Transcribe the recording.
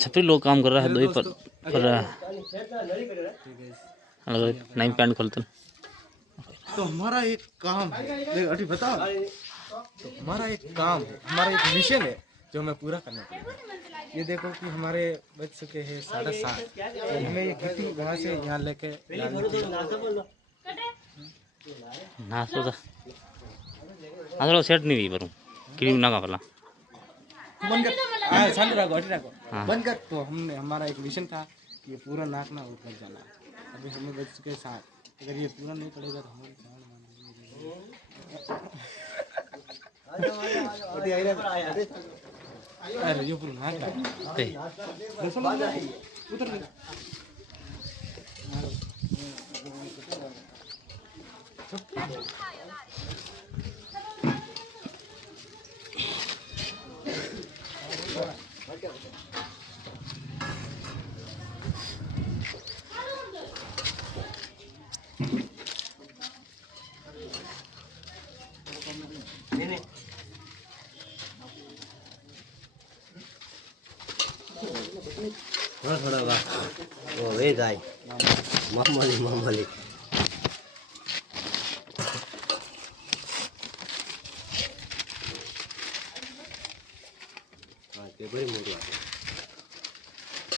छपरी लोग काम कर रहा है, दो ही पर रहा है। नहीं पैंट खोलते। तो हमारा एक काम है, अभी बताओ, तो हमारा एक काम, हमारा एक मिशन है जो हमें पूरा करना पड़ेगा। ये देखो कि हमारे बच चुके हैं 7:30, तो हमें ये गिट्टी वहाँ से यहाँ लेके ना सोचा अदर सेट नहीं दी पर क्रीम ना काफला बंद कर, शांत रखो, हटी रखो, बंद कर। तो हमने, हमारा एक मिशन था कि ये पूरा नाकना ऊपर जाना। अभी हमें बच चुके 7, अगर ये पूरा नहीं पड़ेगा तो हमारी जान अरे ये पूरा नाक उतर गया। थोड़ा वाह वो वे गाय मामूली मामूली हाँ ते बड़ी मोटी